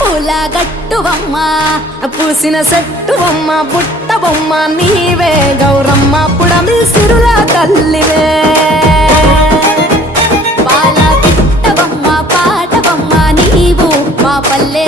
పూల గట్టువమ్మ పూసిన చెట్టువమ్మ బుట్ట బొమ్మ నీవే గౌరమ్మ పుడమి సిరుల తల్లివే పాల పిట్టవమ్మ పాటవమ్మ నీవు మా పల్లె